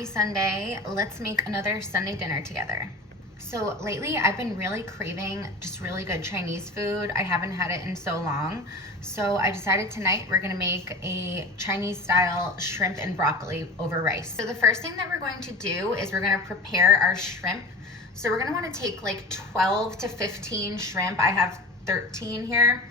Happy Sunday. Let's make another Sunday dinner together. So lately I've been really craving just really good Chinese food. I haven't had it in so long. So I decided tonight we're gonna make a Chinese style shrimp and broccoli over rice. So the first thing that we're going to do is we're gonna prepare our shrimp. So we're gonna wanna take like 12 to 15 shrimp. I have 13 here.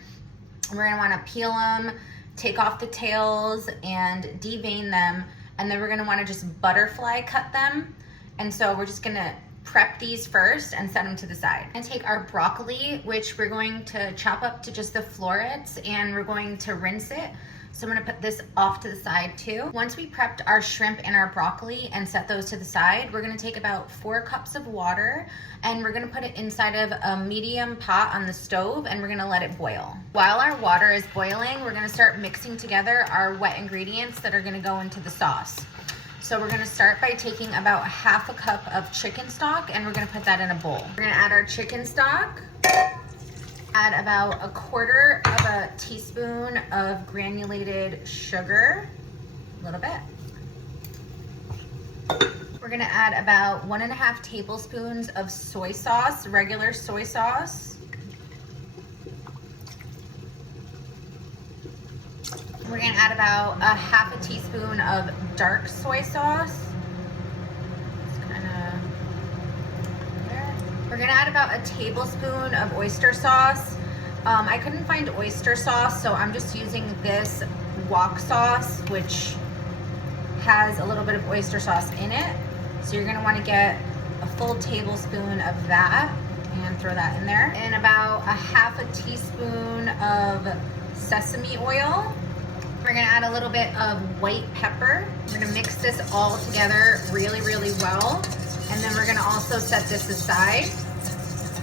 We're gonna wanna peel them, take off the tails and devein them. And then we're gonna wanna just butterfly cut them. And so we're just gonna prep these first and set them to the side. And take our broccoli, which we're going to chop up to just the florets, and we're going to rinse it. So I'm gonna put this off to the side too. Once we prepped our shrimp and our broccoli and set those to the side, we're gonna take about 4 cups of water and we're gonna put it inside of a medium pot on the stove and we're gonna let it boil. While our water is boiling, we're gonna start mixing together our wet ingredients that are gonna go into the sauce. So we're gonna start by taking about 1/2 cup of chicken stock and we're gonna put that in a bowl. We're gonna add our chicken stock, add about 1/4 of a teaspoon of granulated sugar, a little bit. We're gonna add about 1.5 tablespoons of soy sauce, regular soy sauce. We're gonna add about 1/2 teaspoon of dark soy sauce. We're gonna add about 1 tablespoon of oyster sauce. I couldn't find oyster sauce, so I'm just using this wok sauce, which has a little bit of oyster sauce in it. So you're gonna wanna get a full tablespoon of that and throw that in there. And about 1/2 teaspoon of sesame oil. We're gonna add a little bit of white pepper. We're gonna mix this all together really, really well. And then we're gonna also set this aside.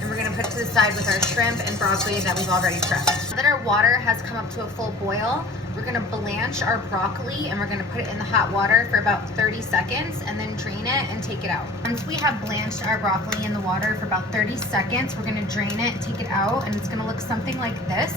And we're gonna put it to the side with our shrimp and broccoli that we've already prepped. Now that our water has come up to a full boil, we're gonna blanch our broccoli and we're gonna put it in the hot water for about 30 seconds and then drain it and take it out. Once we have blanched our broccoli in the water for about 30 seconds, we're gonna drain it and take it out, and it's gonna look something like this.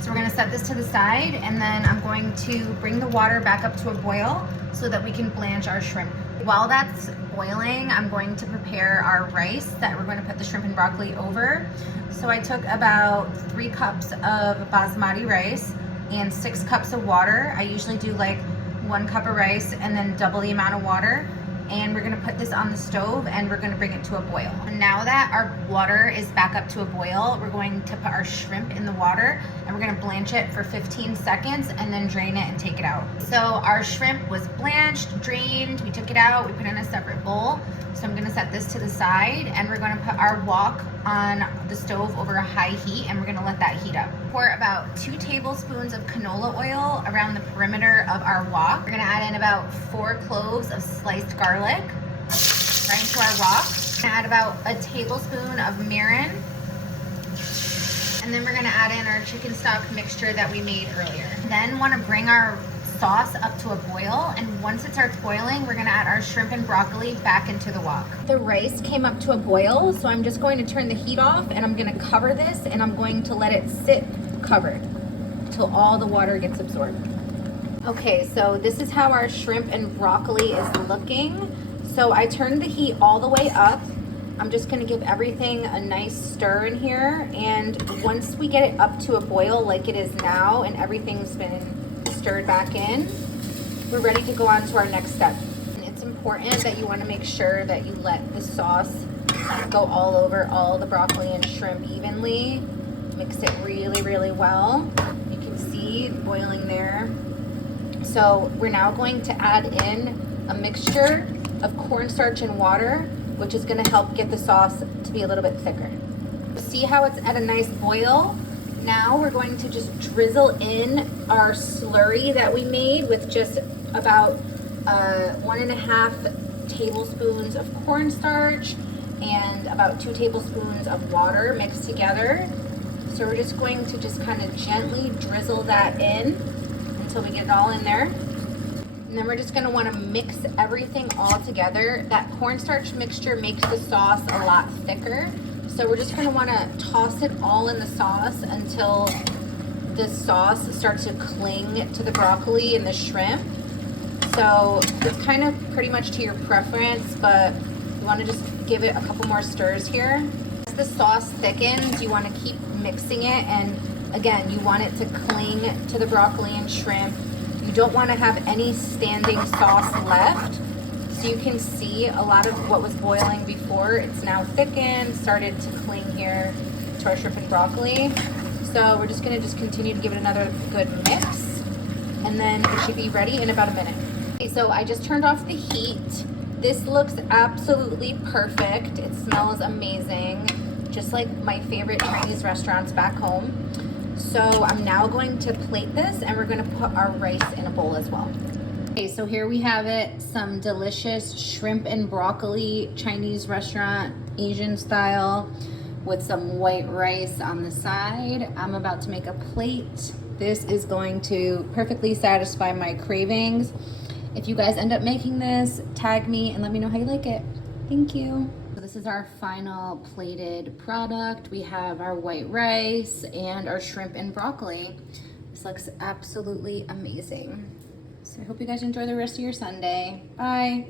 So we're gonna set this to the side, and then I'm going to bring the water back up to a boil so that we can blanch our shrimp. While that's boiling, I'm going to prepare our rice that we're going to put the shrimp and broccoli over. So I took about 3 cups of basmati rice and 6 cups of water. I usually do like 1 cup of rice and then double the amount of water. And we're gonna put this on the stove and we're gonna bring it to a boil. Now that our water is back up to a boil, we're going to put our shrimp in the water and we're gonna blanch it for 15 seconds and then drain it and take it out. So our shrimp was blanched, drained, we took it out, we put it in a separate bowl. So I'm gonna set this to the side and we're gonna put our wok on the stove over a high heat and we're gonna let that heat up. Pour about 2 tablespoons of canola oil around the perimeter of our wok. We're gonna add in about 4 cloves of sliced garlic right into our wok. We're gonna add about 1 tablespoon of mirin. And then we're gonna add in our chicken stock mixture that we made earlier. Then wanna bring our sauce up to a boil, and once it starts boiling, we're gonna add our shrimp and broccoli back into the wok. The rice came up to a boil, so I'm just going to turn the heat off and I'm gonna cover this and I'm going to let it sit covered until all the water gets absorbed. Okay, so this is how our shrimp and broccoli is looking. So I turned the heat all the way up. I'm just gonna give everything a nice stir in here, and once we get it up to a boil like it is now and everything's been stirred back in, we're ready to go on to our next step. And it's important that you want to make sure that you let the sauce go all over all the broccoli and shrimp evenly. Mix it really, really well. You can see boiling there. So we're now going to add in a mixture of cornstarch and water, which is going to help get the sauce to be a little bit thicker. See how it's at a nice boil? Now we're going to just drizzle in our slurry that we made with just about 1.5 tablespoons of cornstarch and about 2 tablespoons of water mixed together. So we're just going to just kind of gently drizzle that in until we get it all in there. And then we're just gonna wanna mix everything all together. That cornstarch mixture makes the sauce a lot thicker. So we're just gonna wanna toss it all in the sauce until the sauce starts to cling to the broccoli and the shrimp. So it's kind of pretty much to your preference, but you want to just give it a couple more stirs here. As the sauce thickens, you want to keep mixing it, and again, you want it to cling to the broccoli and shrimp. You don't want to have any standing sauce left. So you can see a lot of what was boiling before, it's now thickened, started to cling here to our shrimp and broccoli. So we're just gonna continue to give it another good mix, and then it should be ready in about a minute. Okay, so I just turned off the heat. This looks absolutely perfect. It smells amazing, just like my favorite Chinese restaurants back home. So I'm now going to plate this, and we're gonna put our rice in a bowl as well. Okay, so here we have it, some delicious shrimp and broccoli, Chinese restaurant, Asian style, with some white rice on the side. I'm about to make a plate. This is going to perfectly satisfy my cravings. If you guys end up making this, tag me and let me know how you like it. Thank you. So this is our final plated product. We have our white rice and our shrimp and broccoli. This looks absolutely amazing. So I hope you guys enjoy the rest of your Sunday. Bye.